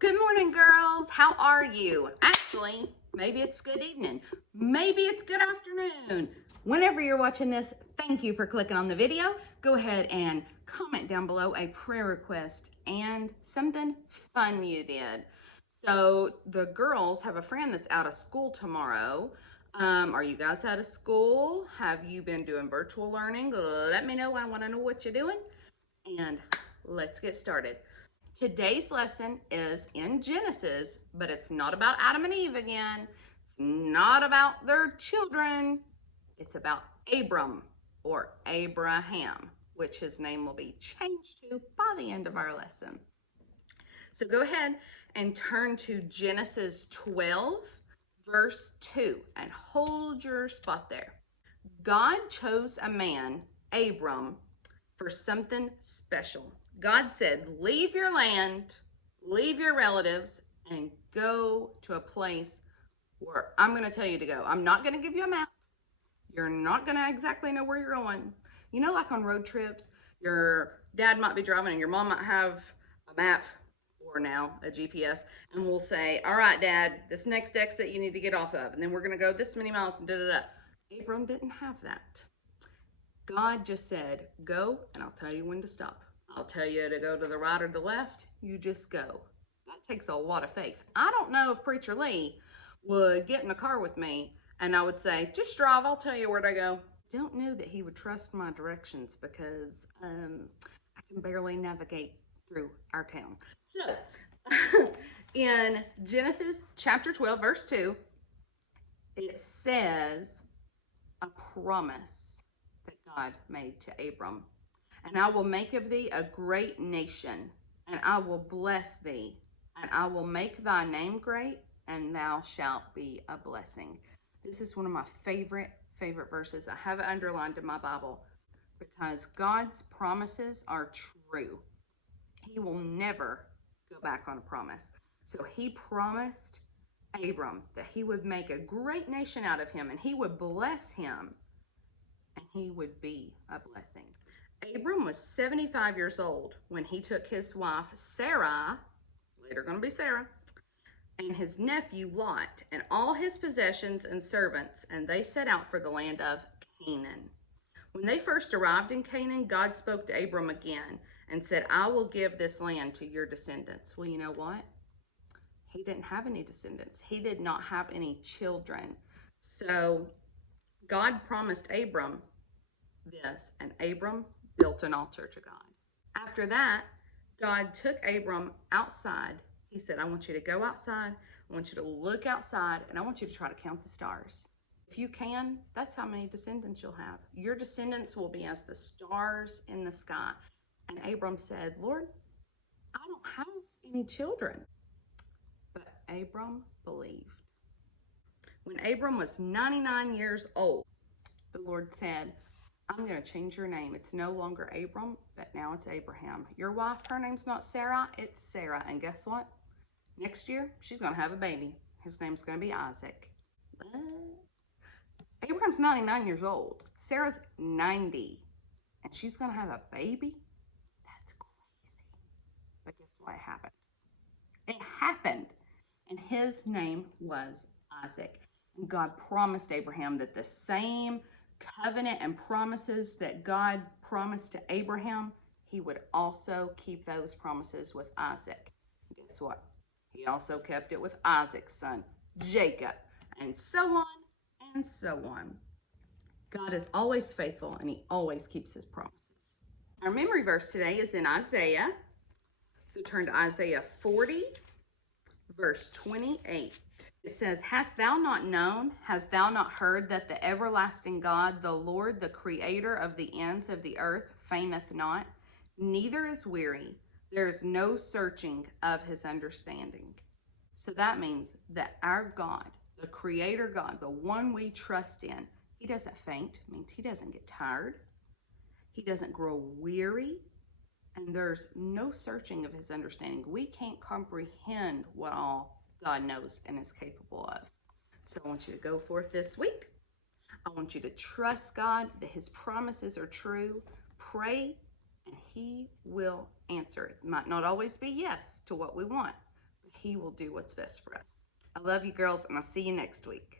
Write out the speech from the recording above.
Good morning, girls. How are you? Actually, maybe it's good evening. Maybe it's good afternoon. Whenever you're watching this, thank you for clicking on the video. Go ahead and comment down below a prayer request and something fun you did. So the girls have a friend that's out of school tomorrow. Are you guys out of school? Have you been doing virtual learning? Let me know. I want to know what you're doing. And let's get started. Today's lesson is in Genesis, but it's not about Adam and Eve again. It's not about their children. It's about Abram or Abraham, which his name will be changed to by the end of our lesson. So go ahead and turn to Genesis 12, verse 2, and hold your spot there. God chose a man, Abram, for something special. God said, leave your land, leave your relatives, and go to a place where I'm going to tell you to go. I'm not going to give you a map. You're not going to exactly know where you're going. You know, like on road trips, your dad might be driving and your mom might have a map or now a GPS, and we'll say, all right, Dad, this next exit you need to get off of, and then we're going to go this many miles and da-da-da. Abram didn't have that. God just said, go, and I'll tell you when to stop. I'll tell you to go to the right or the left. You just go. That takes a lot of faith. I don't know if Preacher Lee would get in the car with me and I would say, just drive, I'll tell you where to go. Don't know that he would trust my directions because I can barely navigate through our town. So, in Genesis chapter 12, verse 2, it says a promise that God made to Abram. And I will make of thee a great nation, and I will bless thee, and I will make thy name great, and thou shalt be a blessing. This is one of my favorite verses. I have it underlined in my Bible because God's promises are true. He will never go back on a promise. So he promised Abram that he would make a great nation out of him, and he would bless him, and he would be a blessing. Abram was 75 years old when he took his wife Sarah, later going to be Sarah, and his nephew Lot, and all his possessions and servants, and they set out for the land of Canaan. When they first arrived in Canaan, God spoke to Abram again and said, I will give this land to your descendants. Well, you know what? He didn't have any descendants. He did not have any children. So God promised Abram this, and Abram built an altar to God. After that, God took Abram outside. He said, I want you to go outside. I want you to look outside, and I want you to try to count the stars. If you can, that's how many descendants you'll have. Your descendants will be as the stars in the sky. And Abram said, Lord, I don't have any children. But Abram believed. When Abram was 99 years old, the Lord said, I'm going to change your name. It's no longer Abram, but now it's Abraham. Your wife, her name's not Sarah, it's Sarah. And guess what? Next year, she's going to have a baby. His name's going to be Isaac. Abraham's 99 years old. Sarah's 90. And she's going to have a baby? That's crazy. But guess what happened? It happened. And his name was Isaac. And God promised Abraham that the same covenant and promises that God promised to Abraham, he would also keep those promises with Isaac. Guess what? He also kept it with Isaac's son, Jacob, and so on and so on. God is always faithful, and he always keeps his promises. Our memory verse today is in Isaiah. So turn to Isaiah 40, verse 28. It says, hast thou not known, hast thou not heard that the everlasting God, the Lord, the creator of the ends of the earth, fainteth not, neither is weary. There is no searching of his understanding. So that means that our God, the creator God, the one we trust in, he doesn't faint. It means he doesn't get tired. He doesn't grow weary. And there's no searching of his understanding. We can't comprehend what all God knows and is capable of. So I want you to go forth this week. I want you to trust God that his promises are true. Pray and he will answer. It might not always be yes to what we want, but He will do what's best for us. I love you girls, and I'll see you next week.